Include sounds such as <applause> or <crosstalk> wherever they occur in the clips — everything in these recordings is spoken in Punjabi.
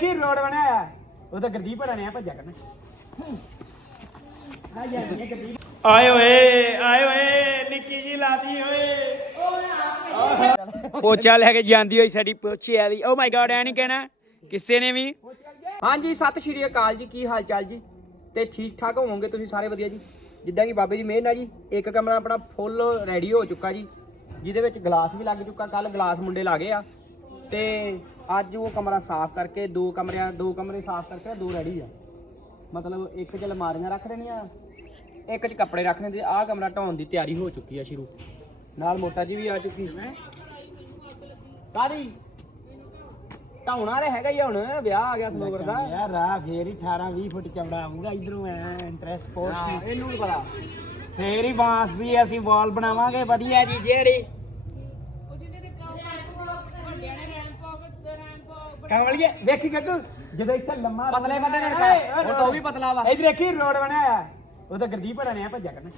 ਕੀ ਰੋਡ ਬਣਾਇਆ? ਉਹ ਤਾਂ ਗੁਰਦੀਪ ਹਣਾ ਨੇ ਆ ਭੱਜਿਆ ਕਰਨਾ। ਆ ਜਾ ਗੁਰਦੀਪ। ਆਏ ਓਏ ਆਏ ਓਏ ਨਿੱਕੀ ਜੀ ਲਾਦੀ ਓਏ ਪੋਚਾ ਲੈ ਕੇ ਜਾਂਦੀ ਹੋਈ ਸਾਡੀ ਪੋਚੇ ਵਾਲੀ। ਓ ਮਾਈ ਗॉड ਐ ਨਹੀਂ ਕਹਿਣਾ। ਕਿਸੇ ਨੇ ਵੀ। ਹਾਂਜੀ ਸਤਿ ਸ਼੍ਰੀ ਅਕਾਲ ਜੀ ਕੀ ਹਾਲ ਚਾਲ ਜੀ? ਤੇ ਠੀਕ ਠਾਕ ਹੋਵੋਗੇ ਤੁਸੀਂ ਸਾਰੇ ਵਧੀਆ ਜੀ? ਜਿੱਦਾਂ ਕਿ ਬਾਬੇ ਦੀ ਮਿਹਰ ਨਾਲ ਜੀ ਇੱਕ ਕਮਰਾ ਆਪਣਾ ਫੁੱਲ ਰੈਡੀ ਹੋ ਚੁੱਕਾ ਜੀ ਜਿਹਦੇ ਵਿੱਚ ਗਲਾਸ ਵੀ ਲੱਗ ਚੁੱਕਾ। ਕੱਲ ਗਲਾਸ ਮੁੰਡੇ ਲਾਗੇ ਆ। ਤੇ ਅੱਜ ਉਹ ਕਮਰਾ ਸਾਫ਼ ਕਰਕੇ ਦੋ ਕਮਰਿਆਂ ਦੋ ਕਮਰੇ ਸਾਫ਼ ਕਰਕੇ ਦੋ ਰੈਡੀ ਆ। ਮਤਲਬ ਇੱਕ 'ਚ ਅਲਮਾਰੀਆਂ ਰੱਖ ਦੇਣੀਆਂ ਇੱਕ 'ਚ ਕੱਪੜੇ ਰੱਖਣੇ ਤੇ ਆਹ ਕਮਰਾ ਢਾਉਣ ਦੀ ਤਿਆਰੀ ਹੋ ਚੁੱਕੀ ਆ ਸ਼ੁਰੂ। ਨਾਲ ਮੋਟਾ ਜੀ ਵੀ ਆ ਚੁੱਕੀ। ਕਾਦੀ ਢਾਉਣਾ ਤੇ ਹੈਗਾ ਹੀ ਆ ਹੁਣ ਵਿਆਹ ਆ ਗਿਆ ਸਨੋਵਰ ਦਾ। ਯਾਰ ਰਾਹ ਫੇਰ ਹੀ 18 20 ਫੁੱਟ ਚੌੜਾ ਆਉਂਗਾ ਇਧਰੋਂ ਐ ਇੰਟਰਸਟ ਹਾਂ, ਪੋਰਸ਼ਨ ਇਹਨੂੰ ਨੀ ਪਤਾ। ਫੇਰ ਹੀ ਬਾਂਸ ਦੀ ਅਸੀਂ ਵਾਲ ਬਣਾਵਾਂਗੇ ਵਧੀਆ ਜੀ ਜਿਹੜੀ ਕਮਲੀਏ ਵੇਖੀ ਗੱਗੂ ਜਦੋਂ ਇੱਥੇ ਲੰਮਾ ਪਤਲੇ ਬੰਦੇ ਨੇ ਰਖਿਆ ਹੁਣ ਤਾਂ ਉਹ ਵੀ ਪਤਲਾ ਵਾ। ਇਧਰ ਵੇਖੀ ਰੋਡ ਬਣਾਇਆ ਉਹ ਤਾਂ ਗੁਰਦੀਪ ਹਣਾ ਨੇ ਭੱਜਿਆ ਕਰਨਾ।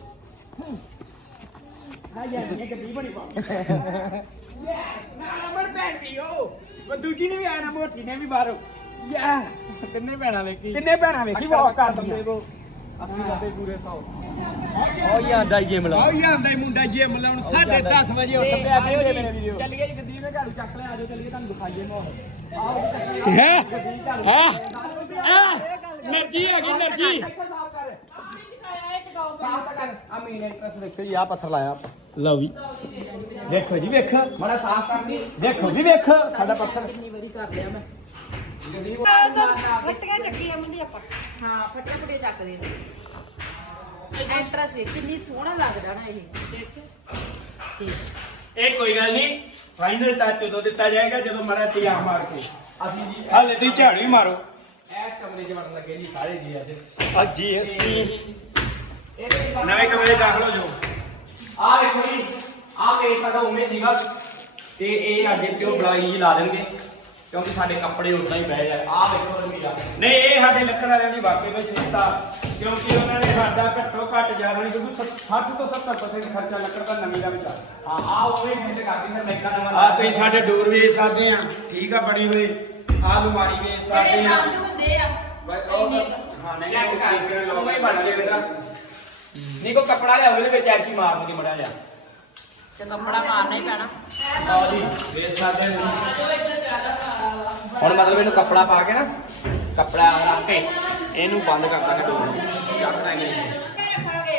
ਆ ਜਾ ਇਹ ਗੁਰਦੀਪ ਹਣੀ ਪਾ ਨਾ ਨੰਬਰ ਭੈਣ ਦੀ ਉਹ ਉਹ ਦੂਜੀ ਨੇ ਵੀ ਆਣਾ ਮੋਟੀ ਨੇ ਵੀ ਬਾਹਰੋਂ। ਯਾ ਕਿੰਨੇ ਭੈਣਾਂ ਵੇਖੀ। ਕਿੰਨੇ ਭੈਣਾਂ ਵੇਖੀ ਵਾਕ ਕਰਦੀਆਂ ਅਸੀਂ ਬੰਦੇ ਪੂਰੇ 100 ਉਹ ਹੀ ਆਂਦਾ ਜਿਮ ਲਾ ਆਹ ਹੀ ਆਂਦਾ ਹੀ ਮੁੰਡਾ ਜਿਮ ਲਾਉਣ। 10:30 ਵਜੇ ਉੱਠ ਪਿਆ ਕਰੇ ਜੀ, ਮੇਰੇ ਵੀਡੀਓ ਚੱਲ ਗਿਆ ਜੀ ਗੱਡੀ ਨੇ ਘਰ ਚੱਕ ਲਿਆ। ਆਜੋ ਚੱਲੀਏ ਤੁਹਾਨੂੰ ਦਿਖਾਈਏ ਮਾਹੌਲ। ਹੈ? ਹਾਂ। ਆ ਨਰਜੀ ਹੈਗੀ ਨਰਜੀ ਆ ਮੇਨ ਐਂਟਰੈਂਸ ਦੇਖੋ ਜੀ। ਆ ਪੱਥਰ ਲਾਇਆ ਆਪਾਂ ਲਓ ਵੀ ਦੇਖੋ ਜੀ ਵੇਖ। ਮਾੜਾ ਸਾਫ਼ ਕਰਨੀ ਦੇਖੋ ਵੀ ਵੇਖ। ਸਾਡਾ ਪੱਥਰ। ਫੱਟੀਆਂ ਚੱਕੀਆਂ ਮਿੰਦੀ ਆਪਾਂ। ਹਾਂ ਫਟੀਆਂ ਫਟੀਆਂ ਚੱਕਦੇ ਨੇ ਐਂਟਰਸ ਵੇ ਕਿੰਨੀ ਸੋਹਣਾ ਲੱਗਦਾ ਨਾ ਇਹ। ਤੇ ਇਹ ਕੋਈ ਗੱਲ ਨਹੀਂ। ਫਾਈਨਲ ਟੱਚ ਉਦੋਂ ਦਿੱਤਾ ਜਾਏਗਾ ਜਦੋਂ ਮੜਾ ਤਿਆਰ ਮਾਰ ਕੇ। ਅਸੀਂ ਜੀ ਹਾਲੇ ਤੁਸੀਂ ਝਾੜੂ ਹੀ ਮਾਰੋ। ਐਸ ਕਮਰੇ 'ਚ ਵੜਨ ਲੱਗੇ ਜੀ ਸਾਰੇ ਜੀ ਅੱਜ। ਅੱਜ ਅਸੀਂ ਨਵੇਂ ਕਮਰੇ ਦਾਖਲ ਹੋ ਜਾਓ। ਆ ਦੇਖੋ ਜੀ ਆ ਪੇਜ ਸਾਡਾ ਉਵੇਂ ਸੀਗਾ। ਤੇ ਇਹ ਅੱਜ ਕਿਉਂ ਬੜਾਈ ਜੀ ਲਾ ਦੇਣਗੇ ਕਿਉਂਕਿ ਸਾਡੇ ਕੱਪੜੇ ਉਦਾਂ ਹੀ ਬਹਿ ਜਾਏ। ਆ ਦੇਖੋ ਰਮੀਰਾ ਨਹੀਂ ਇਹ ਸਾਡੇ ਲੱਕੜ ਵਾਲਿਆਂ ਦੀ ਵਾਕਈ ਵਿੱਚ ਸਿੱਧਾ ਕਿਉਂਕਿ ਉਹਨਾਂ ਨੇ ਸਾਡਾ ਘੱਟੋ ਘੱਟ ਜ਼ਿਆਦਾ ਨਹੀਂ ਕਿਉਂਕਿ 60 ਤੋਂ 70% ਖਰਚਾ ਲੱਕੜ ਦਾ ਨਵੀਂ ਦਾ ਵਿਚਾਰ। ਹਾਂ ਆ ਉਵੇਂ ਫਿੱਟ ਕਰਦੀ ਸਰ ਲੈਕਾ ਨਵਾਂ ਆ ਤੁਸੀਂ ਸਾਡੇ ਡੋਰ ਵੇਚ ਸਕਦੇ ਆ। ਠੀਕ ਆ ਬਣੀ ਹੋਈ। ਆ ਅਲਮਾਰੀ ਵੇਚ ਸਕਦੇ ਆ। ਹੁੰਦੇ ਆ ਉਹ ਹਾਂ ਨਹੀਂ ਚੈੱਕ ਉਹ ਕਰਕੇ ਉਵੇਂ ਹੀ ਬਣ ਜਾਏ ਕਿਧਰ ਨਹੀਂ ਕੋ ਕੱਪੜਾ ਲਿਆਓ ਇਹਦੇ ਵਿੱਚ ਐਂਟੀ ਮਾਰ ਕੇ ਮੜਾ ਲਿਆ ਤੇ ਕੱਪੜਾ ਮਾਰਨਾ ਹੀ ਪੈਣਾ। ਆਓ ਜੀ ਵੇਚ ਸਕਦੇ ਹੋ ਹੁਣ ਮਤਲਬ ਇਹਨੂੰ ਕੱਪੜਾ ਪਾ ਕੇ ਨਾ ਕੱਪੜਾ ਰੱਖ ਕੇ। ਇਹਨੂੰ ਬੰਦ ਕਰ ਦਾਂਗੇ ਡੋਰ ਨੂੰ ਚੱਕ ਦਾਂਗੇ ਰੱਖਾਂਗੇ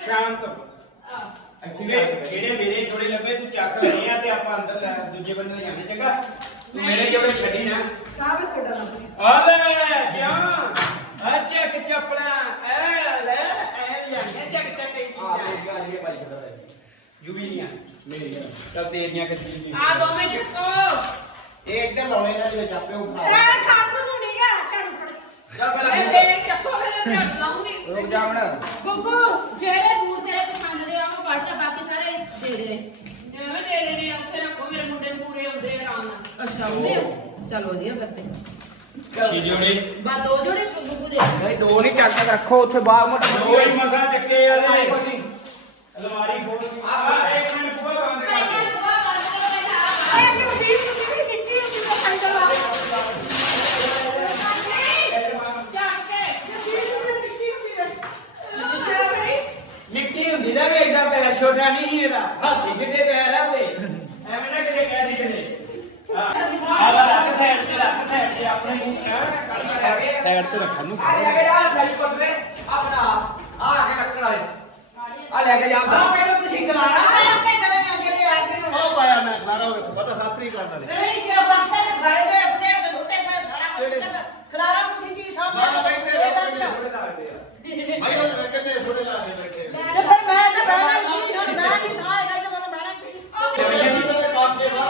ਸ਼ਾਂਤ ਜਿਹੜੇ ਜਿਹੜੇ ਮੇਰੇ ਜੋੜੇ ਲੱਭੇ ਤੂੰ ਚੱਕ ਲੈਣੇ ਆ ਤੇ ਆਪਾਂ ਅੰਦਰ ਲੈ ਦੂਜੇ ਬੰਦੇ ਲੈ ਜਾਣੇ ਚੰਗਾ ਤੂੰ ਮੇਰੇ ਜੋੜੇ ਛੱਡੀ ਨਾ ਆਲੇ ਕਿਉਂ ਆ ਚੱਕ ਚੱਪਲਾਂ ਐ ਲੈ। ਐ ਲਿਆਂਗੇ ਚੱਕ ਚੱਕ ਇਹ ਆ ਚੀਜ਼ਾਂ ਦੇਖ ਇਹ ਬਾਈ ਕਿਦਾਂ ਹੈ ਜੁਬੀਆਂ ਮੇਰੀਆਂ ਤਾਂ ਤੇਰੀਆਂ ਕਿੱਥੇ ਆ ਦੋਵੇਂ ਚੱਕੋ। ਇਹ ਇੱਧਰ ਲਾਉਣੇ ਇਹਨਾਂ ਦੇ ਵਿੱਚ ਆਪੇ ਉਠਾ ਜਾ ਮੈਂ ਪਹਿਲਾਂ ਦੇ ਚੱਕੋ ਫਿਰ ਝੜ ਲਾਉਂਗੀ। ਰੁਕ ਜਾ ਹੁਣ। ਗੁੱਗੂ ਜਿਹੜੇ ਬੂਟ ਤੇਰੇ ਪਸੰਦ ਦੇ ਆ ਉਹ ਕੱਢ ਜਾ ਬਾਕੀ ਸਾਰੇ ਦੇ ਦੇ ਨੇ ਐਵੇਂ ਦੇ ਦੇ ਨੇ ਉੱਥੇ ਰੱਖੋ ਮੇਰੇ ਮੁੰਡੇ ਨੂੰ ਪੂਰੇ ਆਉਂਦੇ ਆ ਆਰਾਮ ਨਾਲ। ਅੱਛਾ ਆ? ਚਲ ਵਧੀਆ ਫਿਰ ਛੇ ਜੋੜੇ ਬਾ ਦੋ ਜੋੜੇ ਗੁੱਗੂ ਦੇ। ਨਹੀਂ ਦੋ ਨਹੀਂ ਚੱਕ ਕੇ ਰੱਖੋ ਉੱਥੇ ਬਾਹਰ ਮੋਟਾ ਦੋ ਹੀ ਮਸਾ ਚੱਕੇ ਆ ਤੇ ਨਹੀਂ। ਅਲਮਾਰੀ ਬਹੁਤ ਆ ਇੱਕ ਮਿੰਟ ਪੂਰਾ ਕੰਮ ਦੇ ਨਿੱਕੀ ਹੁੰਦੀ ਨਾ ਵੀ ਐਡਾ ਪੈਰ ਛੋਟਾ ਨਹੀਂ ਇਹਦਾ। ਹਾਥੀ ਜਿੱਡੇ ਪੈਰ ਆ ਉਹਦੇ। ਐਵੇਂ ਨਾ ਕਿਤੇ ਕਹਿ ਦੀ ਕਿਤੇ। ਆ ਲਾ ਰੱਖ ਸਾਈਡ ਤੇ ਰੱਖ ਸਾਈਡ ਤੇ ਆਪਣੇ ਮੂੰਹ ਤੇ। ਸਾਈਡ ਤੇ ਰੱਖਣ ਨੂੰ। ਆ ਜਾ ਸਾਈ ਕੋਟ ਵੇ ਆਪਣਾ ਆ ਆ ਕੇ ਲੱਕੜ ਵਾਲੇ। ਆ ਲੈ ਕੇ ਜਾ ਆ ਮੈਨੂੰ ਤੁਸੀਂ ਕਲਾਣਾ ਉਹ ਪਾਇਆ ਮੈਂ ਖਲਾਰਾ ਹੋਵੇ ਪਤਾ ਸਾਤਰੀ ਕਰਨ ਵਾਲੇ ਨਾ ਬੈਠੇ ਥੋੜੇ ਲੱਗਦੇ ਆ ਭਾਈ ਉਹ ਕਿੰਨੇ ਥੋੜੇ ਲੱਗਦੇ ਬੈਠੇ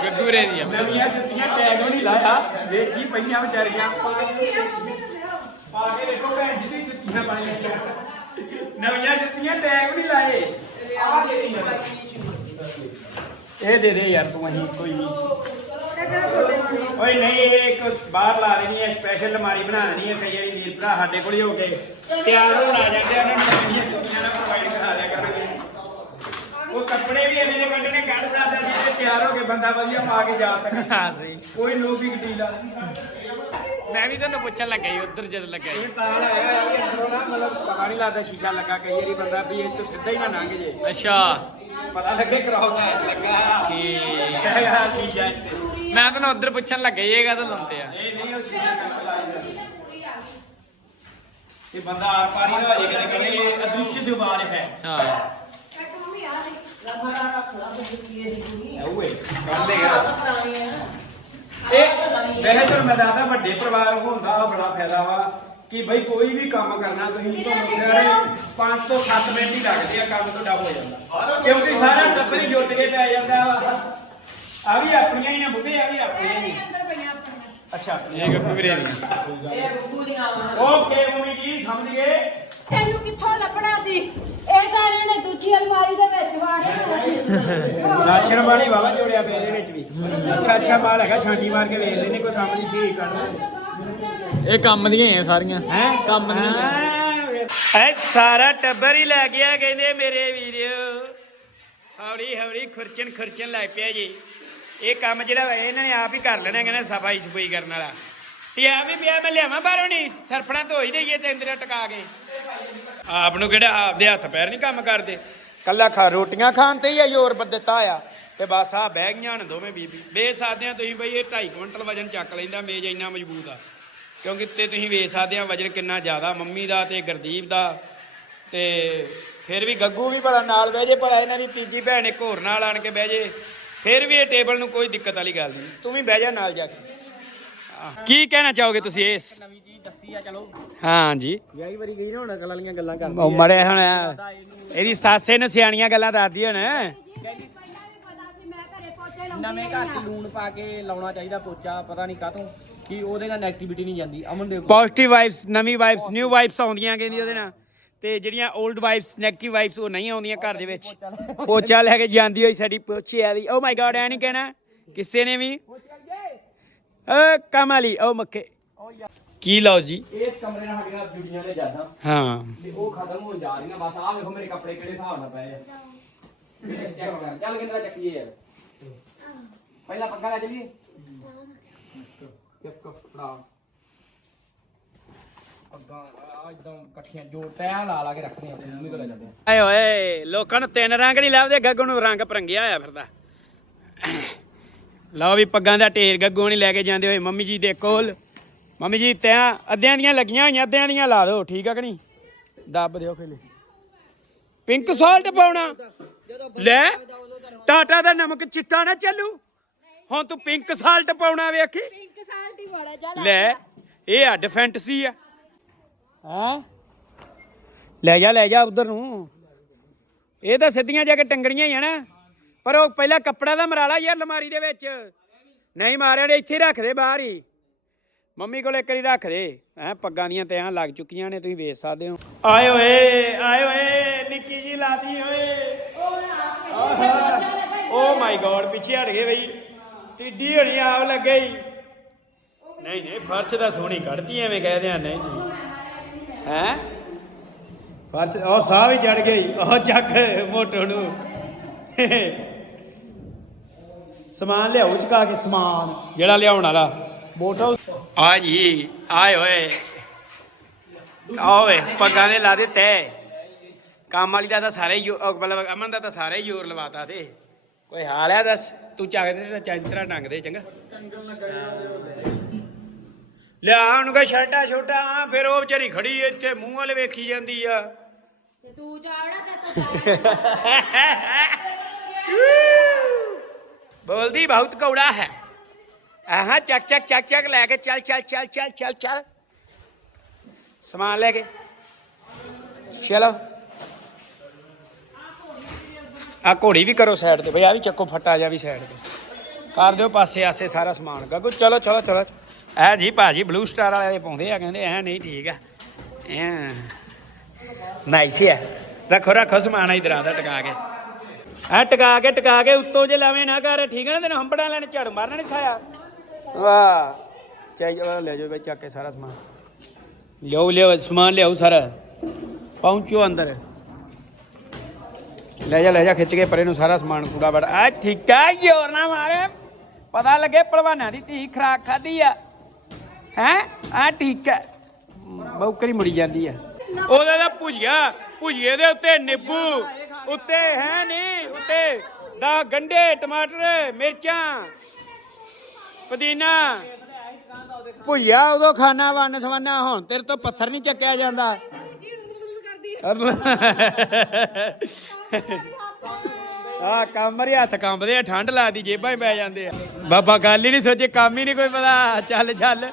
ਗੱਗੂਰੇ ਦੀ ਨਵੀਆਂ ਜੁੱਤੀਆਂ ਟੈਗ ਵੀ ਨਹੀਂ ਲਾਇਆ ਵਿੱਚ ਹੀ ਪਈਆਂ ਵਿਚਾਰੀਆਂ ਪਾ ਕੇ ਪਾ ਕੇ ਦੇਖੋ ਭੈਣ ਜੀ ਦੀ ਜੁੱਤੀਆਂ ਪਾਈਆਂ ਨਵੀਆਂ ਜੁੱਤੀਆਂ ਟੈਗ ਵੀ ਨਹੀਂ ਲਾਏ। ਆ ਦੇ ਇਹ ਦੇ ਦੇ ਯਾਰ ਤੂੰ ਅਹੀਂ ਕੋਈ ਨਹੀਂ ਓਏ ਨਹੀਂ ਇਹ ਇੱਕ ਬਾਹਰ ਲਾ ਦੇਣੀ ਹੈ ਸਪੈਸ਼ਲ ਅਲਮਾਰੀ ਬਣਾ ਦੇਣੀ ਹੈ ਕਈ ਵਾਰੀ ਵੀਰ ਭਰਾ ਸਾਡੇ ਕੋਲ ਹੀ ਹੋ ਕੇ। ਤਿਆਰ ਹੋਣ ਆ ਜਾਂਦੇ ਆ ਉਹਨਾਂ ਨੂੰ ਨਵੀਆਂ ਜੁੱਤੀਆਂ ਨਾਲ ਪ੍ਰੋਵਾਈਡ ਕਰਾ ਕੱਪੜੇ ਵੀ ਇਹਨੇ ਕੱਢਣੇ ਕੱਢ ਸਕਦਾ ਜਿਹਦੇ ਤਿਆਰ ਹੋ ਕੇ ਬੰਦਾ ਵਧੀਆ ਪਾ ਕੇ ਜਾ ਸਕੇ ਹਾਂ ਸਹੀ। ਕੋਈ ਲੋ ਬਿਗ ਡੀਲ ਆ ਮੈਂ ਵੀ ਤੁਹਾਨੂੰ ਪੁੱਛਣ ਲੱਗਾ ਸੀ ਉਧਰ ਜਦ ਲੱਗਾ ਸੀ। ਆਇਆ ਪਤਾ ਨਹੀਂ ਲੱਗਦਾ ਸ਼ੀਸ਼ਾ ਲੱਗਾ ਕਈ ਵਾਰੀ ਬੰਦਾ ਵੀ ਇਹ ਤੋਂ ਸਿੱਧਾ ਹੀ ਨਾ ਲੰਘ ਜੇ। ਅੱਛਾ। ਪਤਾ ਲੱਗੇ ਕ੍ਰਾਸ ਹੈ ਲੱਗਾ। ਠੀਕ। ਹੈਗਾ ਸ਼ੀਸ਼ਾ ਇੱਥੇ। ਮੈਂ ਤੁਹਾਨੂੰ ਉਧਰ ਪੁੱਛਣ ਲੱਗਾ ਸੀ, ਇਹ ਕਾਹਦੋਂ ਲਾਉਂਦੇ ਆ? ਇਹ ਨਹੀਂ ਉਹ ਸ਼ੀਸ਼ਾ ਕੱਟ ਲਾਇਆ ਇਹ ਬੰਦਾ ਆਰ ਪਾਰ ਹੀ ਹੋ ਜਾਏ ਕਦੇ ਕਦੇ ਇਹ ਅਦ੍ਰਿਸ਼ਟ ਦੀਵਾਰ ਹੈ। ਹਾਂ। ਓਏ ਇਹ ਵੈਸੇ ਤਾਂ ਮੈਂ ਦੱਸਦਾ ਵੱਡੇ ਪਰਿਵਾਰ ਹੁੰਦਾ ਬੜਾ ਫਾਇਦਾ ਵਾ। ਕਿ ਬਈ ਕੋਈ ਵੀ ਕੰਮ ਕਰਨਾ ਤੁਸੀਂ ਤੁਹਾਨੂੰ 5 ਤੋਂ 7 ਮਿੰਟ ਹੀ ਲੱਗਦੇ ਆ ਕੰਮ ਤੁਹਾਡਾ ਹੋ ਜਾਂਦਾ। ਕਿਉਂਕਿ ਸਾਰਾ ਟੱਬਰ ਹੀ ਜੁੱਟ ਕੇ ਪੈ ਜਾਂਦਾ। ਆ ਵੀ ਆਪਣੀਆਂ ਹੀ ਆ ਬੁੱਢੇ ਆ ਵੀ ਆਪਣੀਆਂ ਹੀ। ਅੱਛਾ ਇਹ ਗੱਗੂ ਵੀਰੇ ਦੀ ਓਕੇ ਮੰਮੀ ਜੀ ਸਮਝ ਗਏ ਤੈਨੂੰ ਕਿੱਥੋਂ ਲੱਭਣਾ ਸੀ? ਇਹ ਤਾਂ ਇਹਨਾਂ ਨੇ ਦੂਜੀ ਅਲਮਾਰੀ ਦੇ ਵਿੱਚ ਵਾੜਿਆ ਹੋਇਆ ਸੀ। ਰਾਸ਼ਨ ਬਾਣੀ ਵਾਵਾ ਜੋੜਿਆ ਪਿਆ ਇਹਦੇ ਵਿੱਚ ਵੀ। ਅੱਛਾ ਅੱਛਾ ਮਾਲ ਹੈਗਾ ਛਾਂਟੀ ਮਾਰ ਕੇ ਵੇਖ ਲੈਨੇ ਕੋਈ ਕੰਮ ਨਹੀਂ ਠੀਕ ਕਰਨਾ ਇਹ ਕੰਮ ਦੀਆਂ ਆ ਸਾਰੀਆਂ। ਹੈ? ਕੰਮ ਨਹੀਂ ਐ ਸਾਰਾ ਟੱਬਰ ਹੀ ਲੈ ਗਿਆ ਕਹਿੰਦੇ ਮੇਰੇ ਵੀਰਿਓ ਹੌਲੀ ਹੌਲੀ ਖੁਰਚਣ ਖੁਰਚਣ ਲੱਗ ਪਿਆ ਜੀ। ਇਹ ਕੰਮ ਜਿਹੜਾ ਇਹਨਾਂ ਨੇ ਆਪ ਹੀ ਕਰ ਲੈਣਾ ਕਹਿੰਦੇ ਸਫ਼ਾਈ ਸਫ਼ਾਈ ਕਰਨ ਵਾਲਾ। ਤੇ ਆ ਵੀ ਪਿਆ ਮੈਂ ਲਿਆਵਾਂ ਬਾਹਰੋਂ ਨਹੀਂ ਸਰਫਣਾ ਧੋ ਹੀ ਦਈਏ ਤੇ ਅੰਦਰ ਟਕਾ ਕੇ। ਆਪ ਨੂੰ ਕਿਹੜਾ ਆਪਦੇ ਹੱਥ ਪੈਰ ਨਹੀਂ ਕੰਮ ਕਰਦੇ। ਕੱਲਾ ਖਾ ਰੋਟੀਆਂ ਖਾਣ ਤੇ ਹੀ ਆ ਜ਼ੋਰ ਦਿੱਤਾ ਆ। ਤੇ ਬਸ ਆ ਬਹਿ ਗਈਆਂ ਨੇ ਦੋਵੇਂ ਬੀਬੀ। ਵੇਚ ਸਕਦੇ ਆ ਤੁਸੀਂ ਬਈ ਇਹ 2.5 ਕੁਇੰਟਲ ਵਜਨ ਚੱਕ ਲੈਂਦਾ ਮੇਜ਼ ਇੰਨਾ ਮਜ਼ਬੂਤ ਆ। ਕਿਉਂਕਿ ਤੇ ਤੁਸੀਂ ਵੇਚ ਸਕਦੇ ਆ ਵਜਨ ਕਿੰਨਾ ਜ਼ਿਆਦਾ ਮੰਮੀ ਦਾ ਤੇ ਗੁਰਦੀਪ ਦਾ। ਤੇ ਫਿਰ ਵੀ ਗੱਗੂ ਵੀ ਭਲਾ ਨਾਲ ਬਹਿ ਜੇ ਭਲਾ ਇਹਨਾਂ ਦੀ ਤੀਜੀ ਭੈਣ ਇੱਕ ਹੋਰ ਨਾਲ ਆਣ ਕੇ ਬਹਿ ਜੇ। ਫਿਰ ਵੀ ਇਹ ਟੇਬਲ ਨੂੰ ਕੋਈ ਦਿੱਕਤ ਵਾਲੀ ਗੱਲ ਨਹੀਂ। ਤੂੰ ਵੀ ਬਹਿ ਜਾ ਨਾਲ ਜਾ ਕੇ। ਕੀ ਕਹਿਣਾ ਚਾਹੋਗੇ ਤੁਸੀਂ ਇਸ? ਨਵੀਂ ਚੀਜ਼ ਦੱਸੀ ਆ ਚਲੋ ਹਾਂ ਜੀ। ਵਿਆਹੀ ਵਾਰੀ ਗਈ ਨਾ ਹੁਣ ਅਕਲ ਵਾਲੀਆਂ ਗੱਲਾਂ ਕਰਦੀ ਉਹ ਮੜੇ ਹੁਣ ਇਹਦੀ ਸਾਸੇ ਨੂੰ ਸਿਆਣੀਆਂ ਗੱਲਾਂ ਦੱਸਦੀ ਹੁਣ ਨਵੇਂ ਘਰ 'ਚ ਲੂਣ ਪਾ ਕੇ ਲਾਉਣਾ ਚਾਹੀਦਾ ਪੋਚਾ ਪਤਾ ਨਹੀਂ ਕਾਹਤੋਂ। ਕਿ ਉਹਦੇ ਨਾਲ ਨੈਗੇਟਿਵਿਟੀ ਨਹੀਂ ਜਾਂਦੀ। ਅਮਨ ਦੇ ਪੋਜ਼ਿਟਿਵ ਵਾਈਬਸ ਨਵੀਂ ਵਾਈਬਸ ਨਿਊ ਵਾਈਬਸ ਆਉਂਦੀਆਂ ਕਹਿੰਦੀ ਉਹਦੇ ਨਾਲ। ਤੇ ਜਿਹੜੀਆਂ 올ਡ ਵਾਈਬਸ ਨੈਗੇਟਿਵ ਵਾਈਬਸ ਉਹ ਨਹੀਂ ਆਉਂਦੀਆਂ ਘਰ ਦੇ ਵਿੱਚ। ਪੋਚਾ ਲੈ ਕੇ ਜਾਂਦੀ ਹੋਈ ਸਾਡੀ ਪੋਚੇ ਵਾਲੀ। ਓ ਮਾਈ ਗॉड ਐ ਨਹੀਂ ਕਹਿਣਾ। ਕਿਸੇ ਨੇ ਵੀ ਓ ਕਮਾਲੀ ਓ ਮੱਕੇ ਕੀ ਲਓ ਜੀ? ਇਸ ਕਮਰੇ ਨਾਲ ਸਾਡੀਆਂ ਜੁੜੀਆਂ ਨੇ ਜ਼ਿਆਦਾ ਹਾਂ। ਤੇ ਉਹ ਖਤਮ ਹੋਣ ਜਾ ਰਹੀਆਂ। ਬਸ ਆਹ ਵੇਖੋ ਮੇਰੇ ਕੱਪੜੇ ਕਿਹੜੇ ਹਿਸਾਬ ਨਾਲ ਪਏ ਆ। ਚੈੱਕ ਕਰ ਚੱਲ ਚੱਕੀਏ ਯਾਰ। ਪਹਿਲਾਂ ਪੱਕਾ ਲੈ ਚਲੀਏ। ਚੱਕ ਫੜਾ ਪੱਗਾਂ ਆ ਇਦਾਂ ਇਕੱਠੀਆਂ ਜੋੜ ਤੈਅ ਲਾ ਲਾ ਕੇ ਰੱਖਦੇ ਆ ਮੰਮੀ ਕੋਲ ਲੈ ਜਾਂਦੇ ਆ ਆਏ ਓਏ ਲੋਕਾਂ ਨੂੰ ਤਿੰਨ ਰੰਗ ਨਹੀਂ ਲੱਭਦੇ ਗੱਗੂ ਨੂੰ ਰੰਗ ਪਰੰਗਿਆ ਹੋਇਆ ਫਿਰਦਾ। ਲਓ ਵੀ ਪੱਗਾਂ ਦਾ ਢੇਰ ਗੱਗੂ ਨਹੀਂ ਲੈ ਕੇ ਜਾਂਦੇ ਹੋਏ ਮੰਮੀ ਜੀ ਦੇ ਕੋਲ। ਮੰਮੀ ਜੀ ਤਿਆਂ ਅੱਧਿਆਂ ਦੀਆਂ ਲੱਗੀਆਂ ਹੋਈਆਂ ਅੱਧਿਆਂ ਦੀਆਂ ਲਾ ਦਿਓ ਠੀਕ ਆ ਕਿ ਨਹੀਂ? ਦੱਬ ਦਿਓ ਖੇਲੇ। ਪਿੰਕ ਸਾਲਟ ਪਾਉਣਾ। ਲੈ ਟਾਟਾ ਦਾ ਨਮਕ ਚਿੱਟਾ ਨਾ ਚੱਲੂ। ਹੁਣ ਤੂੰ ਪਿੰਕ ਸਾਲਟ ਪਾਉਣਾ ਵੇਖੀ ਪਿੰਕ ਸਾਲਟੀ ਵਾਲਾ ਜਾ ਲੈ ਇਹ ਅੱਡ ਫੈਂਟਸੀ ਆ। ਹਾਂ? ਲੈ ਜਾ ਲੈ ਜਾ ਉਧਰ ਨੂੰ। ਇਹ ਤਾਂ ਸਿੱਧੀਆਂ ਜਾ ਕੇ ਟੰਗਣੀਆਂ ਹੀ ਆ ਨਾ। ਪਰ ਉਹ ਪਹਿਲਾਂ ਕੱਪੜਾ ਦਾ ਮਰਾਲਾ ਯਾਰ ਅਲਮਾਰੀ ਦੇ ਵਿੱਚ। ਨਹੀਂ ਮਾਰਿਆ ਨੇ ਇੱਥੇ ਹੀ ਰੱਖ ਦੇ ਬਾਹਰ ਹੀ। ਮੰਮੀ ਕੋਲ ਇੱਕ ਵਾਰੀ ਰੱਖ ਦੇ। ਐ ਪੱਗਾਂ ਦੀਆਂ ਤਿਆਂ ਲੱਗ ਚੁੱਕੀਆਂ ਨੇ ਤੁਸੀਂ ਵੇਚ ਸਕਦੇ ਹੋ। ਆਏ ਓਏ ਆਏ ਓਏ ਨਿੱਕੀ ਜੀ ਲਾਤੀ ਓਏ। ਓ ਮਾਈ ਗॉड ਪਿੱਛੇ ਹਟ ਗਏ ਬਈ। ਟਿੱਡੀ ਹੋਣੀ ਆਪ ਲੱਗੇ ਹੀ। ਨਹੀਂ ਨਹੀਂ ਫਰਸ਼ ਤਾਂ ਸੋਹਣੀ ਕੱਢਤੀ ਐਵੇਂ ਕਹਦੇ ਆ ਨਹੀਂ ਠੀਕ ਹੈ? ਫਰਸ਼ ਉਹ ਸਾਹ ਵੀ ਚੜ ਗਈ ਉਹ ਚੱਕ ਮੋਟੋ ਨੂੰ। ਸਮਾਨ ਲਿਆਓ ਚੁਕਾ ਕੇ ਸਮਾਨ। ਜਿਹੜਾ ਲਿਆਉਣ ਵਾਲਾ। ਮੋਟੋ। ਆ ਜੀ ਆਏ ਹੋਏ। ਆਵੇ ਪੱਗਾਂ ਦੇ ਲਾ ਦਿੱਤੇ। ਕੰਮ ਵਾਲੀ ਦਾ ਤਾਂ ਸਾਰੇ ਮਤਲਬ ਅਮਨ ਦਾ ਤਾਂ ਸਾਰੇ ਜ਼ੋਰ ਲਵਾਤਾ ਤੇ। ਕੋਈ ਹਾਲ ਆ ਦੱਸ? ਤੂੰ ਚੱਕਦੇ ਤੇ ਚੰਤਰਾ ਟੰਗ ਦੇ ਚੰਗਾ। ਲਿਆ ਉਹਨੂੰ ਕਹ ਸ਼ਰਟਾ ਛੋਟਾ ਫਿਰ ਉਹ ਵਿਚਾਰੀ ਖੜੀ ਇੱਥੇ ਮੂੰਹ ਵਾਲੇ ਵੇਖੀ ਜਾਂਦੀ ਆ। ਤੇ ਤੂੰ ਜਾਵੜਾ ਤੇ ਤਾਂ ਬੋਲਦੀ ਬਹੁਤ ਕੌੜਾ ਹੈ। ਆਹਾਂ ਚੱਕ ਚੱਕ ਚੱਕ ਚੱਕ ਲੈ ਕੇ ਚੱਲ ਚੱਲ ਚੱਲ ਚੱਲ ਚੱਲ ਚੱਲ। ਸਮਾਨ ਲੈ ਕੇ। ਚਲੋ। ਆ ਘੋੜੀ ਵੀ ਕਰੋ ਸਾਈਡ ਤੇ, ਬਈ ਆ ਵੀ ਚੱਕੋ ਫੱਟਾ ਜਾ ਵੀ ਸਾਈਡ ਤੇ। ਕਰ ਦਿਓ ਪਾਸੇ ਆਸੇ ਸਾਰਾ ਸਮਾਨ। ਗੱਗੂ, ਚਲੋ ਚਲੋ ਚਲੋ। ਐ ਜੀ ਭਾਜੀ ਬਲੂ ਸਟਾਰ ਵਾਲੇ ਪਾਉਂਦੇ ਆ, ਕਹਿੰਦੇ ਐ ਨਹੀਂ ਠੀਕ ਆ। ਐ। ਨਾਈਸ ਆ। ਰੱਖੋ ਰੱਖੋ ਸਮਾਨ ਇਧਰ ਆਦਾ ਟਕਾ ਕੇ। ਐ ਟਿਕਾ ਕੇ ਟਿਕਾ ਕੇ ਉੱਤੋਂ ਜੇ ਲਾਵੇਂ ਨਾ ਕਰ ਠੀਕ ਹੈ ਨਾ, ਤੈਨੂੰ ਹੰਬੜਾਂ ਲੈਣ ਝੜ ਮਾਰਨਾ ਨਹੀਂ ਖਾਇਆ ਵਾਹ। ਚਾਹੀ ਲੈ ਜਾਓ ਬਈ, ਚੱਕ ਕੇ ਸਾਰਾ ਸਮਾਨ। ਲਿਓ ਲਿਓ ਸਮਾਨ ਲਿਆਓ ਸਾਰਾ। ਪਹੁੰਚੋ ਅੰਦਰ। ਲੈ ਜਾ ਲੈ ਜਾ ਖਿੱਚ ਕੇ ਪਰੇ ਨੂੰ ਸਾਰਾ ਸਮਾਨ ਕੂੜਾ ਬੜ ਆ ਠੀਕ ਆ ਜ਼ੋਰ ਨਾ ਮਾਰੇ। ਪਤਾ ਲੱਗੇ ਪਹਿਲਵਾਨਾਂ ਦੀ ਧੀ ਖਰਾਕ ਖਾਦੀ ਆ। ਹੈ? ਆ ਠੀਕ ਆ। ਬੌਕਰੀ ਮੁੜੀ ਜਾਂਦੀ ਆ। ਉਹਦਾ ਦਾ ਭੁਜੀਆ ਭੁਜੀਏ ਦੇ ਉੱਤੇ ਨਿੰਬੂ ਉੱਤੇ ਹੈ ਨਹੀਂ ਉੱਤੇ ਦਾ ਗੰਡੇ ਟਮਾਟਰ ਮਿਰਚਾਂ ਪੁਦੀਨਾ। ਭੁਜੀਆ ਉਦੋਂ ਖਾਣਾ ਵੰਨ ਸਵੰਨਾ ਹੁਣ ਤੇਰੇ ਤੋਂ ਪੱਥਰ ਨਹੀਂ ਚੱਕਿਆ ਜਾਂਦਾ। <laughs> ਆ ਕਮਰੇ ਹੱਥ ਕੰਬਦੇ ਆ, ਠੰਡ ਲੱਗਦੀ, ਜੇਬਾਂ ਹੀ ਪੈ ਜਾਂਦੇ ਆ। ਬਾਬਾ ਗੱਲ ਹੀ ਨਹੀਂ ਸੋਚੇ, ਕੰਮ ਹੀ ਨਹੀਂ ਕੋਈ ਪਤਾ। ਚੱਲ ਚੱਲ।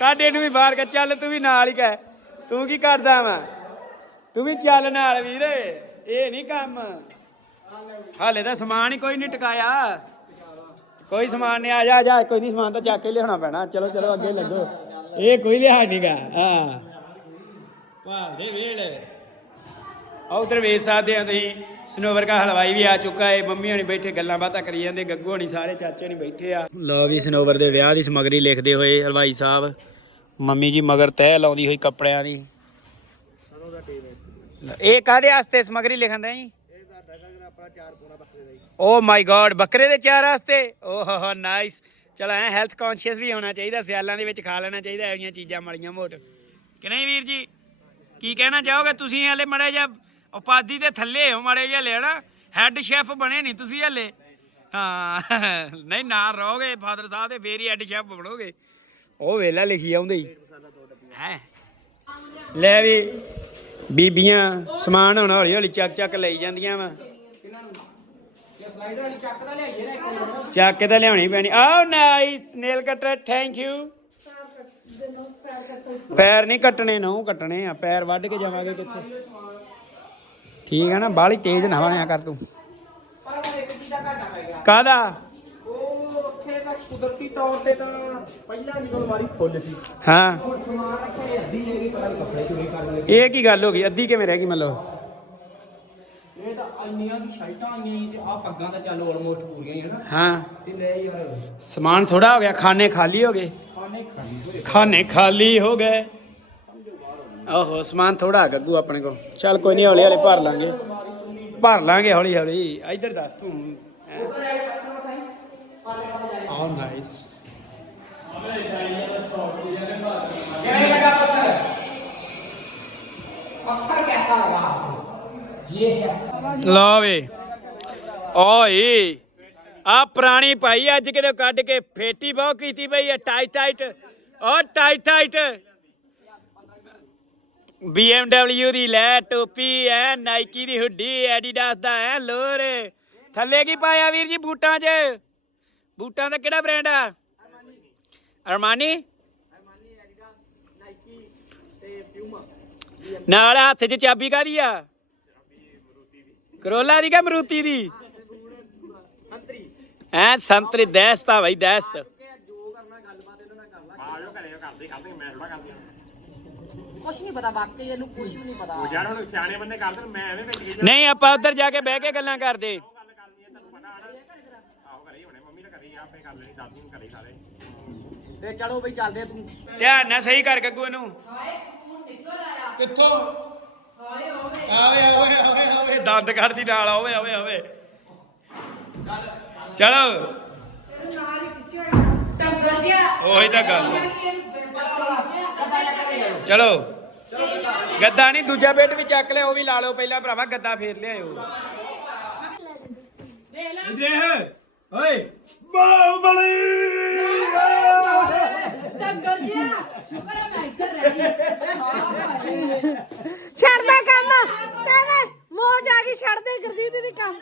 ਕੱਢ ਇਹਨੂੰ ਵੀ ਬਾਹਰ ਕਰ ਚੱਲ ਤੂੰ ਵੀ ਨਾਲ ਹੀ ਕਹਿ। ਤੂੰ ਕੀ ਕਰਦਾ ਵਾ? ਤੂੰ ਵੀ ਚੱਲ ਨਾਲ ਵੀਰ। ਇਹ ਨਹੀਂ ਕੰਮ। ਹਾਲੇ ਤਾਂ ਸਮਾਨ ਹੀ ਕੋਈ ਨਹੀਂ ਟਿਕਾਇਆ। ਕੋਈ ਸਮਾਨ ਨਹੀਂ, ਆ ਜਾ ਜਾ। ਕੋਈ ਨਹੀਂ, ਸਮਾਨ ਤਾਂ ਚੱਕ ਕੇ ਲਿਆਉਣਾ ਪੈਣਾ। ਚਲੋ ਚਲੋ, ਅੱਗੇ ਲੱਗੋ। ਇਹ ਕੋਈ ਲਿਆ ਨਹੀਂਗਾ ਹਾਂ। ਭਾਲਦੇ ਵੇਲ। ਆ ਉਧਰ ਵੇਚ ਸਕਦੇ ਆ ਤੁਸੀਂ ਸਨੋਵਰ ਦਾ ਹਲਵਾਈ ਵੀ ਆ ਚੁੱਕਾ ਹੈ ਮੰਮੀ ਹਣੀ ਬੈਠੇ ਗੱਲਾਂ ਬਾਤਾਂ ਕਰੀ ਜਾਂਦੇ ਗੱਗੂ ਹਣੀ ਸਾਰੇ ਚਾਚੇ ਹਣੀ ਬੈਠੇ ਆ। ਲਓ ਵੀ ਸਨੋਵਰ ਦੇ ਵਿਆਹ ਦੀ ਸਮਗਰੀ ਲਿਖਦੇ ਹੋਏ ਹਲਵਾਈ ਸਾਹਿਬ ਮੰਮੀ ਜੀ ਮਗਰ ਤਹਿ ਲਾਉਂਦੀ ਹੋਈ ਕੱਪੜਿਆਂ ਦੀ। ਇਹ ਕਾਦੇ ਵਾਸਤੇ ਸਮਗਰੀ ਲਿਖਣ ਦੇ ਜੀ? ਓ ਮਾਈ ਗॉड ਬੱਕਰੇ ਦੇ ਚਾਰ ਵਾਸਤੇ? ਓਹ ਨਾਈਸ ਚਲ ਐ ਹੈਲਥ ਕੌਨਸ਼ੀਅਸ ਵੀ ਹੋਣਾ ਚਾਹੀਦਾ ਸਿਆਲਾਂ ਦੇ ਵਿੱਚ ਖਾ ਲੈਣਾ ਚਾਹੀਦਾ ਜਿਹੀਆਂ ਚੀਜ਼ਾਂ ਮਲੀਆਂ ਮੋਟ। ਕਿ ਨਹੀਂ ਵੀਰ ਜੀ? ਕੀ ਕਹਿਣਾ ਚਾਹੋਗੇ? ਤੁਸੀਂ ਹਲੇ ਮੜੇ ਜਾ ਉਪਾਧੀ ਦੇ ਥੱਲੇ ਹੋ ਮੜੇ ਜਿਹਾ ਲੈਣਾ ਹੈੱਡ ਸ਼ੈਫ ਬਣੇ ਨਹੀਂ ਤੁਸੀਂ ਹਲੇ? ਹਾਂ ਨਹੀਂ ਨਾਲ ਰਹੋਗੇ ਫਾਦਰ ਸਾਹਿਬ ਦੇ ਫੇਰ ਹੀ ਹੈੱਡ ਸ਼ੈਫ ਬਣੋਗੇ। ਉਹ ਵੇਲਾ ਲਿਖੀ ਆਉਂਦੇ ਹੀ। ਹੈ? ਲੈ ਵੀ ਬੀਬੀਆਂ ਸਮਾਨ ਹੁਣ ਹੌਲੀ ਹੌਲੀ ਚੱਕ ਚੱਕ ਲਈ ਜਾਂਦੀਆਂ ਵਾ। ਚੱਕ ਨਾ ਕੇ ਤਾਂ ਲਿਆਉਣੀ ਪੈਣੀ। ਆਹ nice nail cutter thank you ਪੈਰ ਨਹੀਂ ਕੱਟਣੇ ਨਹੁੰ ਕੱਟਣੇ ਆ ਪੈਰ ਵੱਢ ਕੇ ਜਾਵਾਂਗੇ ਕਿੱਥੇ? ਠੀਕ ਹੈ ਨਾ ਬਾਹਲੀ ਤੇਜ਼ ਨਾ ਬਣਿਆ ਕਰ ਤੂੰ। ਪਰ ਉਹ ਇੱਕ ਚੀਜ਼ ਦਾ ਘਾਟਾ ਪੈ ਗਿਆ ਕਾਦਾ ਉਹ ਉੱਥੇ ਤਾਂ ਕੁਦਰਤੀ ਤੌਰ ਤੇ ਤਾਂ ਪਹਿਲਾਂ ਜਦੋਂ ਅਲਮਾਰੀ ਫੁੱਲ ਸੀ ਹਾਂ। ਹੁਣ ਸਮਾਨ ਰੱਖੇ ਅੱਧੀ ਲੈ ਗਈ ਪਤਾ ਨਹੀਂ ਕੱਪੜੇ ਚੋਰੀ ਕਰਨ ਲੱਗੇ। ਇਹ ਕੀ ਗੱਲ ਹੋ ਗਈ? ਅੱਧੀ ਕਿਵੇਂ ਰਹਿ ਗਈ ਮਤਲਬ? ਇਹ ਤਾਂ ਇੰਨੀਆਂ ਦੀ ਸ਼ਰਟਾਂ ਆਈਆਂ ਸੀ ਤੇ ਆਹ ਪੱਗਾਂ ਤਾਂ ਚੱਲ ਆਲਮੋਸਟ ਪੂਰੀਆਂ ਹੀ ਹਨਾ ਹਾਂ। ਤੇ ਲੈ ਯਾਰ। ਸਮਾਨ ਥੋੜਾ ਹੋ ਗਿਆ ਖਾਣੇ ਖਾਲੀ ਹੋ ਗਏ। ਹੋਏ ਖਾਣੇ ਖਾਲੀ ਹੋ ਗਏ। ਆਹੋ ਸਮਾਨ ਥੋੜਾ ਗੱਗੂ ਆਪਣੇ ਕੋਲ। ਚੱਲ ਕੋਈ ਨਹੀਂ ਹੌਲੀ ਹੌਲੀ ਭਰ ਲਾਂਗੇ। ਭਰ ਲਾਂਗੇ ਹੌਲੀ ਹੌਲੀ ਇੱਧਰ ਦੱਸ ਤੂੰ। ਲਓ ਵੇ। ਓਏ ਆ ਪੁਰਾਣੀ ਭਾਈ ਅੱਜ ਕਿਤੇ ਕੱਢ ਕੇ ਫੇਟੀ ਬਹੁ ਕੀਤੀ ਪਈ ਆ ਟਾਈਟ ਟਾਈਟ ਓ ਟਾਈਟ ਟਾਈਟ BMW ਦੀ ਲੈ ਟੋਪੀ ਐ ਨਾਈਕੀ ਦੀ ਹੁੱਡੀ ਐਡੀਡਾਸ ਦਾ ਐ, ਲੋਰ। ਥੱਲੇ ਕੀ ਪਾਇਆ ਵੀਰ ਜੀ ਬੂਟਾਂ 'ਚ? ਬੂਟਾਂ ਦਾ ਕਿਹੜਾ ਬ੍ਰਾਂਡ ਆ? ਅਰਮਾਨੀ? ਨਾਲ ਹੱਥ 'ਚ ਚਾਬੀ ਕਾਦੀ ਆ? ਕਰੋਲਾ ਦੀ ਕਿ ਮਰੂਤੀ ਦੀ? ਐ ਸੰਤਰੀ ਦੈਸਤਾ ਭਾਈ ਦੈਸਤ ਨਹੀਂ ਪਤਾ ਵਾਕਈ ਇਹਨੂੰ ਕੁਛ ਵੀ ਨਹੀਂ ਪਤਾ। ਯਾਰ ਹੁਣ ਸਿਆਣੇ ਬੰਦੇ ਕਰਦੇ ਨੇ, ਮੈਂ ਐਵੇਂ ਵਿੱਚ ਗਈ ਨਹੀਂ ਆਪਾਂ ਉੱਧਰ ਜਾ ਕੇ ਬਹਿ ਕੇ ਗੱਲਾਂ ਕਰਦੇ। ਆਹੋ ਘਰੇ ਹੀ ਹੋਣੇ ਮੰਮੀ ਨੇ ਘਰੇ ਹੀ ਆ, ਆਪੇ ਕਰ ਲੈਣੀ ਦਾਦੀ ਨੂੰ ਘਰੇ ਹੀ ਸਾਰੇ ਤੇ ਚਲੋ ਬਈ ਚੱਲਦੇ ਆ ਤੂੰ। ਧਿਆਨ ਨਾਲ ਸਹੀ ਕਰ ਗੱਗੂ ਇਹਨੂੰ। ਕਿੱਥੋਂ? ਆਵੇ ਆਵੇ ਆਵੇ ਆਵੇ ਦੰਦ ਕੱਢਦੀ ਨਾਲ ਆਵੇ ਆਵੇ ਆਵੇ। ਚਲੋ। ਉਹੀ ਤਾਂ ਗੱਲ। ਚਲੋ। ਗੱਦਾ ਨਹੀਂ ਦੂਜਾ ਬੈੱਡ ਵੀ ਚੱਕ ਲਿਆ ਉਹ ਵੀ ਲਾ ਲਓ ਪਹਿਲਾਂ ਭਰਾਵਾ ਗੱਦਾ ਫੇਰ ਲਿਆਇਓ। ਇਧਰ ਓਏ। ਬਾਹੁਬਲੀ! ਟੱਗਰ ਜਿਆ ਸ਼ੁਕਰ ਹੈ ਮੈਂ ਇੱਧਰ ਰਹਿ ਗਈ। ਛੱਡ ਦੇ ਕੰਮ ਤੇਰੇ ਮੋਜ ਆ ਗਈ ਛੱਡ ਦੇ ਗੁਰਦੀਪ ਦੀ ਕੰਮ।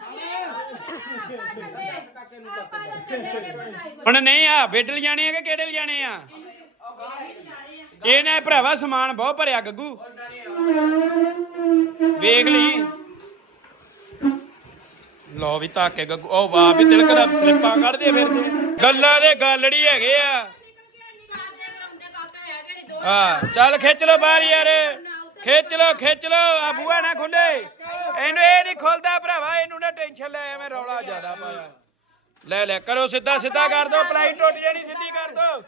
ਹੁਣ ਨਹੀਂ ਆ ਬੈੱਡ ਲਿਜਾਣੇ ਆ ਕਿ ਕਿਹੜੇ ਲਿਜਾਣੇ ਆ? ਇਹਨੇ ਭਰਾਵਾ ਸਮਾਨ ਬਹੁਤ ਭਰਿਆ ਗੱਗੂ। ਵੇਖ ਲਈ। ਲੋ ਵੀ ਧੱਕੇ ਗੱਗੂ। ਉਹ ਵਾਹ ਵੀ ਤਿਲਕ ਦਾ ਸਲਿੱਪਾਂ ਕੱਢਦੇ ਫਿਰਦੇ ਗੱਲਾਂ ਦੇ ਗਾਲੜੀ ਹੈਗੇ ਆ। ਹਾਂ, ਚੱਲ ਖਿੱਚ ਲੋ ਬਾਹਰ ਯਾਰ। ਖਿੱਚ ਲੋ ਖਿੱਚ ਲੋ ਆ ਬੂਆ ਨਾ ਖੁੱਲੇ। ਇਹਨੂੰ ਇਹ ਨਹੀਂ ਖੁੱਲਦਾ ਭਰਾਵਾ, ਇਹਨੂੰ ਨਾ ਟੈਨਸ਼ਨ ਲੈ, ਐਵੇਂ ਰੌਲਾ ਜ਼ਿਆਦਾ ਪਾਇਆ। ਲੈ ਲੈ, ਕਰੋ ਸਿੱਧਾ ਸਿੱਧਾ ਕਰ ਦੋ। ਪਲਾਈ ਟੁੱਟ ਜਾਣੀ ਸਿੱਧੀ ਕਰ ਦੋ।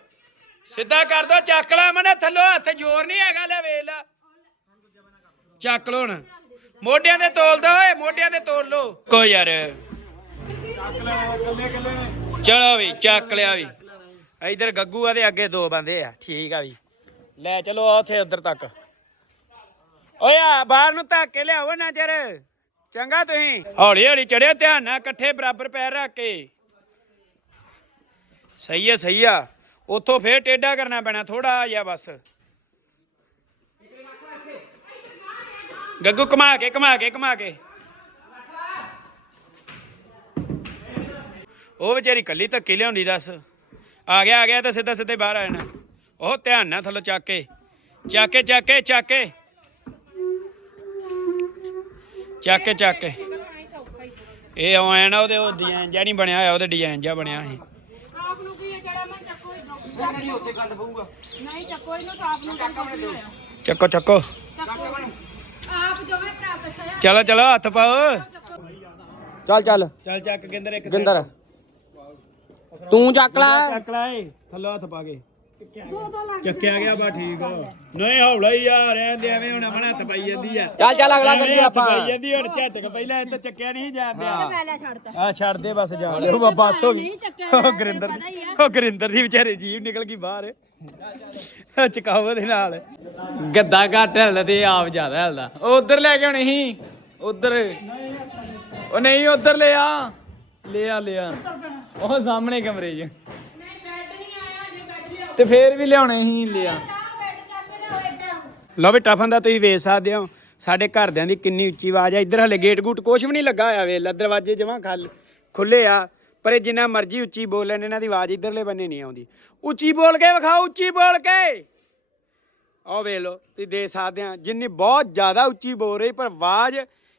ਸਿੱਧਾ ਕਰ ਦੋ, ਚੱਕ ਲਾ ਮਨੇ ਥੱਲੋਂ ਹੱਥ, ਜ਼ੋਰ ਨਹੀਂ ਹੈਗਾ, ਲੈ ਵੇਖ ਲਾ। ਚੱਕ ਲੋ ਹੁਣ। ਮੋਢਿਆਂ ਤੇ ਤੋਲ ਦੋ ਓਏ, ਮੋਢਿਆਂ ਤੇ ਤੋਲ ਲੋ ਕੋ ਯਾਰ। ਚਲੋ ਵੀ, ਚੱਕ ਲਿਆ ਵੀ। ਇਧਰ ਗੱਗੂ ਆ ਦੇ ਅੱਗੇ ਦੋ ਬੰਦੇ ਆ, ਠੀਕ ਆ ਵੀ। ਲੈ ਚਲੋ ਉੱਥੇ ਉਧਰ ਤੱਕ। ਓਏ ਆ, ਬਾਹਰ ਨੂੰ ਧੱਕ ਕੇ ਲਿਆਓ ਨਾ ਚਿਰ ਚੰਗਾ ਤੁਸੀਂ। ਹੌਲੀ ਹੌਲੀ ਚੜਿਓ, ਧਿਆਨ ਨਾਲ, ਇਕੱਠੇ ਬਰਾਬਰ ਪੈਰ ਰੱਖ ਕੇ। ਸਹੀ ਹੈ ਸਹੀ ਆ। ਉੱਥੋਂ ਫੇਰ ਟੇਢਾ ਕਰਨਾ ਪੈਣਾ ਥੋੜਾ ਜਿਹਾ ਬਸ। ਗੱਗੂ ਘੁਮਾ ਕੇ ਘੁਮਾ ਕੇ ਘੁਮਾ ਕੇ। ਉਹ ਵਿਚਾਰੀ ਕੱਲੀ ਧੱਕੇ ਲਿਆਉਂਦੀ, ਦੱਸ। ਆ ਗਿਆ ਆ ਗਿਆ ਤਾਂ ਸਿੱਧਾ ਸਿੱਧੇ ਬਾਹਰ ਆ ਜਾਣਾ। ਉਹ ਧਿਆਨ ਨਾਲ ਥੱਲੋਂ ਚੱਕ ਕੇ ਚੱਕ ਕੇ ਚੱਕ ਕੇ ਚੱਕ ਕੇ। ਚੱਕ ਕੇ ਚੱਕ ਕੇ। ਇਹ ਆਇਆ ਨਾ ਉਹਦੇ ਉਹ ਡਿਜ਼ਾਈਨ ਜਿਹਾ ਨਹੀਂ ਬਣਿਆ ਹੋਇਆ, ਉਹਦੇ ਡਿਜ਼ਾਈਨ ਜਿਹਾ ਬਣਿਆ ਸੀ। ਆਪ ਨੂੰ ਕੀ ਜਿਹੜਾ ਚੱਕੋ ਇਧਰੋਂ ਨਹੀਂ ਉੱਥੇ ਗੰਦ ਪਊਗਾ। ਨਹੀਂ ਚੱਕੋ ਇਹਨੂੰ ਨੂੰ ਚੱਕੋ ਚੱਕੋ ਚੱਕੋ। ਆਪ ਦੋਵੇਂ ਭਰਾ ਆ ਚਲੋ ਚਲੋ ਹੱਥ ਪਾਓ। ਚੱਲ ਚੱਲ। ਚੱਲ ਚੱਕ ਗਿੰਦਰ ਇੱਕ ਗਿੰਦਰ। ਤੂੰ ਚੱਕ ਲੈ। ਚੱਕ ਲੈ ਏ, ਥੱਲੋਂ ਹੱਥ ਪਾ ਕੇ। ਚੱਕਿਆ ਗਿਆ ਬਾ ਠੀਕ ਆ। ਨਹੀਂ ਹੌਲਾ ਹੀ ਆ ਰਹਿੰਦੇ ਐਵੇਂ ਹੁਣ ਮਨ ਹੱਥ ਪਾਈ ਜਾਂਦੀ ਆ। ਚੱਲ ਚੱਲ ਅਗਲਾ ਹੱਥ ਆਪਾਂ। ਪਾਈ ਜਾਂਦੀ ਹੁਣ ਝਟਕ ਪਹਿਲਾਂ ਇਹ ਤਾਂ ਚੱਕਿਆ ਨਹੀਂ ਜਾਂਦਿਆ ਪਹਿਲਾਂ ਛੱਡਤਾ ਆ ਛੱਡ ਦੇ ਬਸ ਦੇ ਉਹ ਬਸ ਹੋ ਗਈ। ਉਹ ਗਰਿੰਦਰ ਦੀ ਉਹ ਗਰਿੰਦਰ ਦੀ ਵਿਚਾਰੇ ਜੀਵ ਨਿਕਲ ਗਈ ਬਾਹਰ। ਚਕਾਓ ਦੇ ਨਾਲ। ਗੱਦਾ ਘੱਟ ਹਿਲਦਾ ਤੇ ਆਪ ਜ਼ਿਆਦਾ ਹਿਲਦਾ। ਉਹ ਉਧਰ ਲੈ ਕੇ ਆਉਣੇ ਸੀ। ਉਧਰ। ਉਹ ਨਹੀਂ ਉਧਰ ਲੈ ਆ ਲੈ ਆ ਲੈ ਆ ਉਹ ਸਾਹਮਣੇ ਕਮਰੇ 'ਚ। ਤੇ ਫੇਰ ਵੀ ਲਿਆਉਣੇ ਹੀ ਲਿਆ। ਲਓ ਵੀ ਟਫਨ ਦਾ ਤੁਸੀਂ ਵੇਖ ਸਕਦੇ ਹੋ, ਸਾਡੇ ਘਰਦਿਆਂ ਦੀ ਕਿੰਨੀ ਉੱਚੀ ਆਵਾਜ਼ ਆ। ਇੱਧਰ ਹਲੇ ਗੇਟ ਗੂਟ ਕੁਝ ਵੀ ਨਹੀਂ ਲੱਗਾ ਹੋਇਆ ਵੇਖ ਲੈ, ਦਰਵਾਜ਼ੇ ਜਮਾਂ ਖਲ ਖੁੱਲੇ ਆ, ਪਰ ਇਹ ਜਿੰਨਾ ਮਰਜ਼ੀ ਉੱਚੀ ਬੋਲਣ ਇਹਨਾਂ ਦੀ ਆਵਾਜ਼ ਇੱਧਰਲੇ ਬੰਨੇ ਨਹੀਂ ਆਉਂਦੀ। ਉੱਚੀ ਬੋਲ ਕੇ ਵਿਖਾਓ, ਉੱਚੀ ਬੋਲ ਕੇ। ਆਹ ਵੇਖ ਲਓ, ਤੁਸੀਂ ਦੇਖ ਸਕਦੇ ਆ ਜਿੰਨੀ ਬਹੁਤ ਜ਼ਿਆਦਾ ਉੱਚੀ ਬੋਲ ਰਹੀ, ਪਰ ਆਵਾਜ਼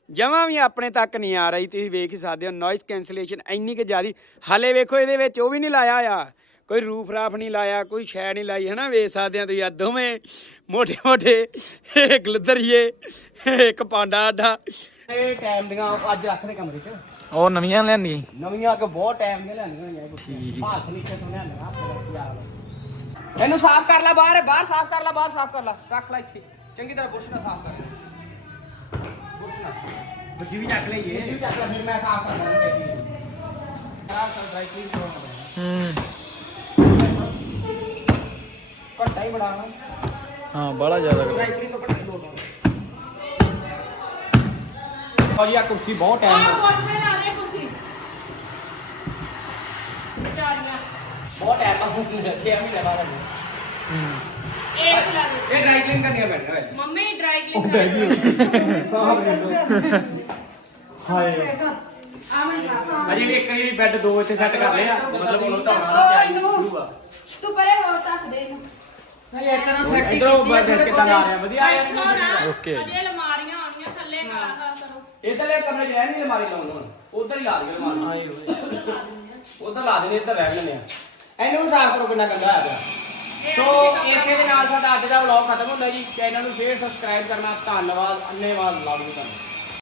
ਜਮਾਂ ਵੀ ਆਪਣੇ ਤੱਕ ਨਹੀਂ ਆ ਰਹੀ। ਤੁਸੀਂ ਵੇਖ ਹੀ ਸਕਦੇ ਹੋ ਨੋਇਸ ਕੈਂਸਲੇਸ਼ਨ ਇੰਨੀ ਕਿ ਜ਼ਿਆਦੀ। ਹਾਲੇ ਵੇਖੋ ਇਹਦੇ ਵਿੱਚ ਉਹ ਵੀ ਨਹੀਂ ਲਾਇਆ ਆ ਕੋਈ ਰੂਫ ਰਾਫ ਨਹੀਂ ਲਾਇਆ ਕੋਈ ਸ਼ੈ ਨਹੀਂ ਲਾਈ ਹਨਾ? ਵੇਖ ਸਕਦੇ ਆ ਤੁਸੀਂ ਆ ਦੋਵੇਂ ਮੋਟੇ ਮੋਟੇ ਗਲਦਰੀਏ ਇੱਕ ਪਾਂਡਾ ਆਡਾ ਇਹ ਟਾਈਮ ਦੀਆਂ ਅੱਜ ਰੱਖਦੇ ਕਮਰੇ 'ਚ। ਉਹ ਨਵੀਆਂ ਲੈਂਦੀ ਨਵੀਆਂ ਕਿ ਬਹੁਤ ਟਾਈਮ ਦੀਆਂ ਲੈਣੀਆਂ ਹੋਈਆਂ ਇਹ ਭਾਸ ਨੀਚੇ ਤੋਂ ਲੈਣਾ ਇਹਨੂੰ ਸਾਫ਼ ਕਰ ਲੈ ਬਾਹਰ ਬਾਹਰ ਸਾਫ਼ ਕਰ ਲੈ ਬਾਹਰ ਸਾਫ਼ ਕਰ ਲੈ। ਰੱਖ ਲੈ ਇੱਥੇ। ਚੰਗੀ ਤਰ੍ਹਾਂ ਬੁਰਸ਼ ਨਾਲ ਸਾਫ਼ ਕਰ ਲੈ। ਬੁਰਸ਼ ਨਾਲ। ਬੱਜੀ ਵੀ ਚੱਕ ਲਈਏ। ਵੀ ਚੱਕ ਲੈ ਫਿਰ ਮੈਂ ਸਾਫ਼ ਕਰ ਲੈਣਾ ਚਾਹੀਦੀ ਖਰਾਬ ਕਰ ਡਰਾਈ ਕਲੀਨ ਕਰਵਾਉਣਾ ਹੂੰ। ਇਹ ਕੁਰਸੀ ਬਹੁਤ ਟਾਈਮ ਕੋਠੇ ਲਾ ਦੇ ਕੁਰਸੀ ਵਿਚਾਰੀਆਂ ਬਹੁਤ ਟਾਈਮ ਆ ਹੁਣ ਰੱਖਿਆ ਵੀ ਲਗਾ ਲੈਣਾ ਇੱਕ ਲਾ ਦੇ ਇਹ ਡਰਾਈ ਕਲੀਨ ਕਰਨੀਆਂ ਪੈਣੀਆਂ ਵੇ ਮੰਮੀ ਡਰਾਈ ਕਲੀਨ ਕਰ ਅਜੇ ਵੀ ਇੱਕ ਵਾਰੀ ਬੈੱਡ ਦੋ ਇੱਥੇ ਸੈੱਟ ਕਰ ਲਿਆ ਮਤਲਬ ਹੁਣ ਤਾਂ ਤੂੰ ਪਰੇ ਹੋਰ ਤੱਕ ਦੇ ਇਹਨੂੰ ਇਧਰੋਂ ਬੈਠ ਕੇ ਤਾਂ ਆ ਰਿਹਾ? ਵਧੀਆ ਆ ਰਿਹਾ ਓਕੇ। ਅਜੇ ਅਲਮਾਰੀਆਂ ਆਉਣੀਆਂ ਥੱਲੇ ਕਰਾ ਕਰਾ ਕਰੋ। ਇਧਰਲੇ ਕਮਰੇ 'ਚ ਰਹਿਣੀ ਅਲਮਾਰੀ ਲਾਉਣ ਹੁਣ। ਉਧਰ ਹੀ ਲਾ ਦਿਓ ਅਲਮਾਰੀ। ਉਧਰ ਲਾ ਦੇਣੀ ਇੱਧਰ ਰਹਿ ਲੈਣੇ ਆ। ਇਹਨੂੰ ਵੀ ਸਾਫ਼ ਕਰੋ ਕਿੰਨਾ ਗੰਦਾ ਆ ਗਿਆ ਸੋ ਇਸੇ ਦੇ ਨਾਲ ਸਾਡਾ ਅੱਜ ਦਾ ਵਲੌਗ ਖਤਮ ਹੁੰਦਾ ਜੀ। ਚੈਨਲ ਨੂੰ ਸ਼ੇਅਰ ਸਬਸਕ੍ਰਾਈਬ ਕਰਨਾ। ਧੰਨਵਾਦ ਅੰਨੇਵਾਦ ਲਾਭ ਨੂੰ ਕਰਨਾ